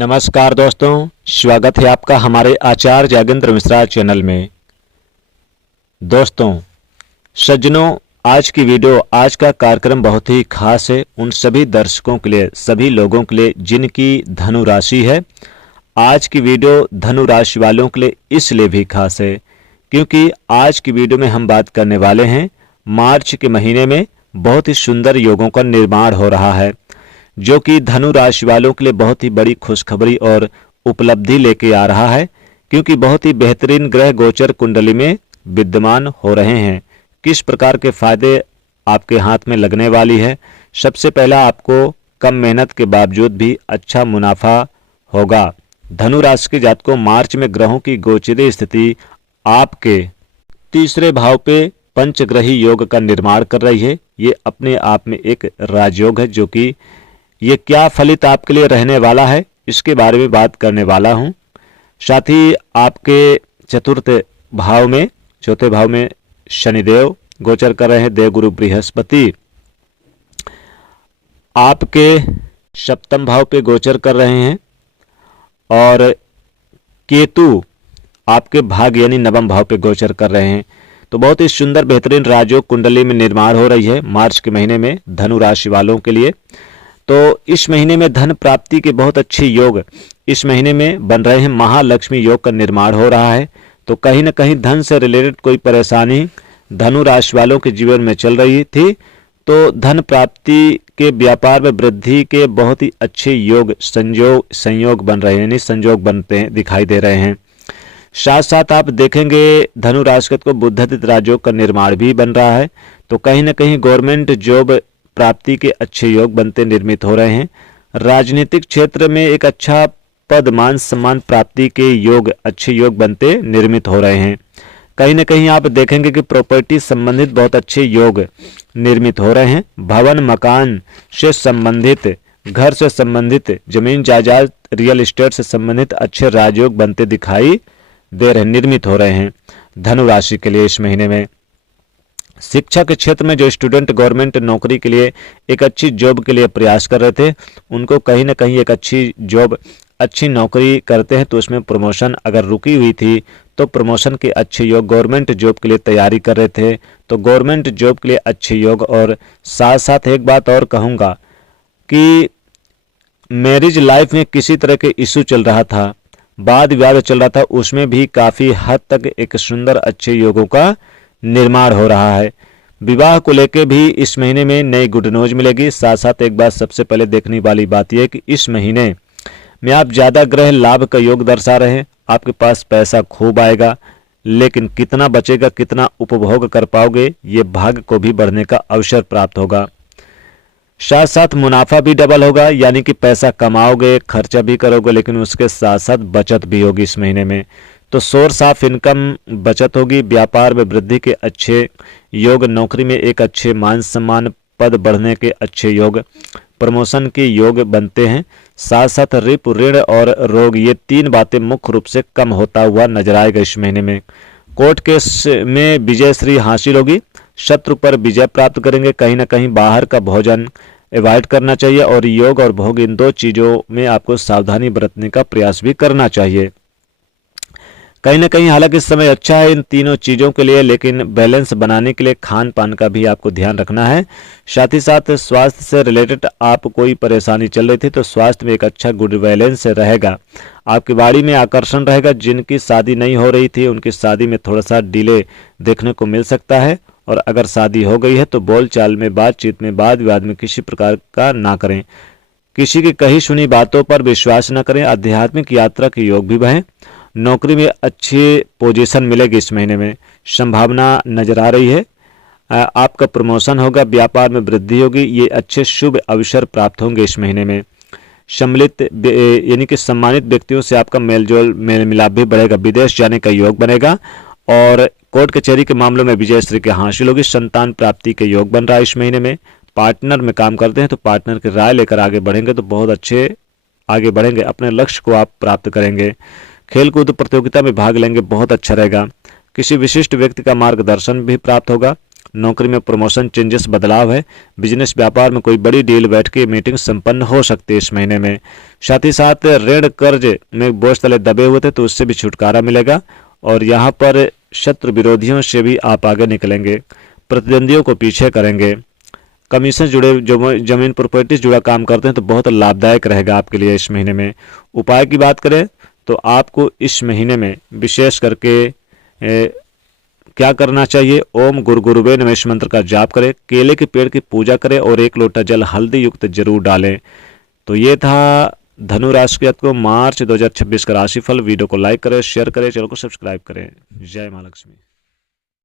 नमस्कार दोस्तों, स्वागत है आपका हमारे आचार्य जागेंद्र मिश्रा चैनल में। दोस्तों सज्जनों, आज की वीडियो, आज का कार्यक्रम बहुत ही खास है उन सभी दर्शकों के लिए, सभी लोगों के लिए जिनकी धनु राशि है। आज की वीडियो धनु राशि वालों के लिए इसलिए भी खास है क्योंकि आज की वीडियो में हम बात करने वाले हैं मार्च के महीने में बहुत ही सुंदर योगों का निर्माण हो रहा है, जो कि धनु राशि वालों के लिए बहुत ही बड़ी खुशखबरी और उपलब्धि लेके आ रहा है, क्योंकि बहुत ही बेहतरीन ग्रह गोचर कुंडली में विद्यमान हो रहे हैं। किस प्रकार के फायदे आपके हाथ में लगने वाली है? सबसे पहला, आपको कम मेहनत के बावजूद भी अच्छा मुनाफा होगा। धनु राशि के जातकों, मार्च में ग्रहों की गोचरीय स्थिति आपके तीसरे भाव पे पंचग्रही योग का निर्माण कर रही है। ये अपने आप में एक राजयोग है, जो कि ये क्या फलित आपके लिए रहने वाला है इसके बारे में बात करने वाला हूं। साथ ही आपके चतुर्थ भाव में, चौथे भाव में शनिदेव गोचर कर रहे हैं। देवगुरु बृहस्पति आपके सप्तम भाव पे गोचर कर रहे हैं और केतु आपके भाग यानी नवम भाव पे गोचर कर रहे हैं। तो बहुत ही सुंदर बेहतरीन राजयोग कुंडली में निर्माण हो रही है मार्च के महीने में धनु राशि वालों के लिए। तो इस महीने में धन प्राप्ति के बहुत अच्छे योग इस महीने में बन रहे हैं। महालक्ष्मी योग का निर्माण हो रहा है। तो कहीं ना कहीं धन से रिलेटेड कोई परेशानी धनु राशि वालों के जीवन में चल रही थी, तो धन प्राप्ति के व्यापार में वृद्धि के बहुत ही अच्छे योग संयोग बन रहे हैं, यानी संयोग बनते हैं, दिखाई दे रहे हैं। साथ साथ आप देखेंगे धनु राशि को बुधादित्य राजयोग का निर्माण भी बन रहा है। तो कहीं ना कहीं गवर्नमेंट जॉब प्राप्ति के अच्छे योग बनते निर्मित हो रहे हैं। राजनीतिक क्षेत्र में एक अच्छा पद, मान सम्मान प्राप्ति के योग, अच्छे योग बनते निर्मित हो रहे हैं। कहीं ना कहीं आप देखेंगे कि प्रॉपर्टी संबंधित बहुत अच्छे योग निर्मित हो रहे हैं। भवन मकान से संबंधित, घर से संबंधित, जमीन जायदाद, रियल एस्टेट से संबंधित अच्छे राजयोग बनते दिखाई दे रहे, निर्मित हो रहे हैं धनु राशि के लिए इस महीने में। शिक्षा के क्षेत्र में जो स्टूडेंट गवर्नमेंट नौकरी के लिए, एक अच्छी जॉब के लिए प्रयास कर रहे थे, उनको कहीं ना कहीं एक अच्छी जॉब, अच्छी नौकरी करते हैं तो उसमें प्रमोशन अगर रुकी हुई थी तो प्रमोशन के अच्छे योग, गवर्नमेंट जॉब के लिए तैयारी कर रहे थे तो गवर्नमेंट जॉब के लिए अच्छे योग। और साथ साथ एक बात और कहूँगा कि मैरिज लाइफ में किसी तरह के इशू चल रहा था, वाद विवाद चल रहा था, उसमें भी काफ़ी हद तक एक सुंदर अच्छे योगों का निर्माण हो रहा है। विवाह को लेके भी इस महीने में नई गुड न्यूज मिलेगी। साथ साथ एक बात सबसे पहले देखने वाली बात यह है कि इस महीने में आप ज़्यादा ग्रह लाभ का योग दर्शा रहे हैं। आपके पास पैसा खूब आएगा, लेकिन कितना बचेगा, कितना उपभोग कर पाओगे, ये भाग्य को भी बढ़ने का अवसर प्राप्त होगा। साथ साथ मुनाफा भी डबल होगा, यानी कि पैसा कमाओगे, खर्चा भी करोगे, लेकिन उसके साथ साथ बचत भी होगी इस महीने में। तो सोर्स ऑफ इनकम बचत होगी। व्यापार में वृद्धि के अच्छे योग, नौकरी में एक अच्छे मान सम्मान, पद बढ़ने के अच्छे योग, प्रमोशन के योग बनते हैं। साथ साथ रिपु, ऋण और रोग, ये तीन बातें मुख्य रूप से कम होता हुआ नजर आएगा इस महीने में। कोर्ट केस में विजय श्री हासिल होगी, शत्रु पर विजय प्राप्त करेंगे। कहीं ना कहीं बाहर का भोजन अवॉइड करना चाहिए और योग और भोग, इन दो चीज़ों में आपको सावधानी बरतने का प्रयास भी करना चाहिए। कहीं ना कहीं हालांकि इस समय अच्छा है इन तीनों चीज़ों के लिए, लेकिन बैलेंस बनाने के लिए खान पान का भी आपको ध्यान रखना है। साथ ही साथ स्वास्थ्य से रिलेटेड आप कोई परेशानी चल रही थी तो स्वास्थ्य में एक अच्छा गुड बैलेंस रहेगा। आपकी वाणी में आकर्षण रहेगा। जिनकी शादी नहीं हो रही थी उनकी शादी में थोड़ा सा डिले देखने को मिल सकता है। और अगर शादी हो गई है तो बोलचाल में, बातचीत में, वाद विवाद में किसी प्रकार का ना करें। किसी की कही सुनी बातों पर विश्वास न करें। आध्यात्मिक यात्रा के योग भी बहें। नौकरी में अच्छी पोजीशन मिलेगी इस महीने में, संभावना नजर आ रही है। आपका प्रमोशन होगा, व्यापार में वृद्धि होगी, ये अच्छे शुभ अवसर प्राप्त होंगे इस महीने में। सम्मिलित यानी कि सम्मानित व्यक्तियों से आपका मेलजोल, मेल मिलाप भी बढ़ेगा। विदेश जाने का योग बनेगा और कोर्ट कचहरी के मामलों में विजय श्री की हासिल होगी। संतान प्राप्ति के योग बन रहा है इस महीने में। पार्टनर में काम करते हैं तो पार्टनर की राय लेकर आगे बढ़ेंगे तो बहुत अच्छे आगे बढ़ेंगे, अपने लक्ष्य को आप प्राप्त करेंगे। खेलकूद प्रतियोगिता में भाग लेंगे, बहुत अच्छा रहेगा। किसी विशिष्ट व्यक्ति का मार्गदर्शन भी प्राप्त होगा। नौकरी में प्रमोशन, चेंजेस, बदलाव है। बिजनेस व्यापार में कोई बड़ी डील, बैठ के मीटिंग संपन्न हो सकती है इस महीने में। साथ ही साथ ऋण कर्ज में बोझ तले दबे हुए थे तो उससे भी छुटकारा मिलेगा और यहाँ पर शत्रु विरोधियों से भी आप आगे निकलेंगे, प्रतिद्वंदियों को पीछे करेंगे। कमीशन जुड़े जो जमीन प्रॉपर्टी जुड़ा काम करते हैं तो बहुत लाभदायक रहेगा आपके लिए इस महीने में। उपाय की बात करें तो आपको इस महीने में विशेष करके क्या करना चाहिए, ओम गुरुगुरुवे नमः इस मंत्र का जाप करें, केले के पेड़ की पूजा करें और 1 लोटा जल हल्दी युक्त जरूर डालें। तो ये था धनु राशि के जातकों मार्च 2026 का राशिफल। वीडियो को लाइक करें, शेयर करें, चैनल को सब्सक्राइब करें। जय मां लक्ष्मी।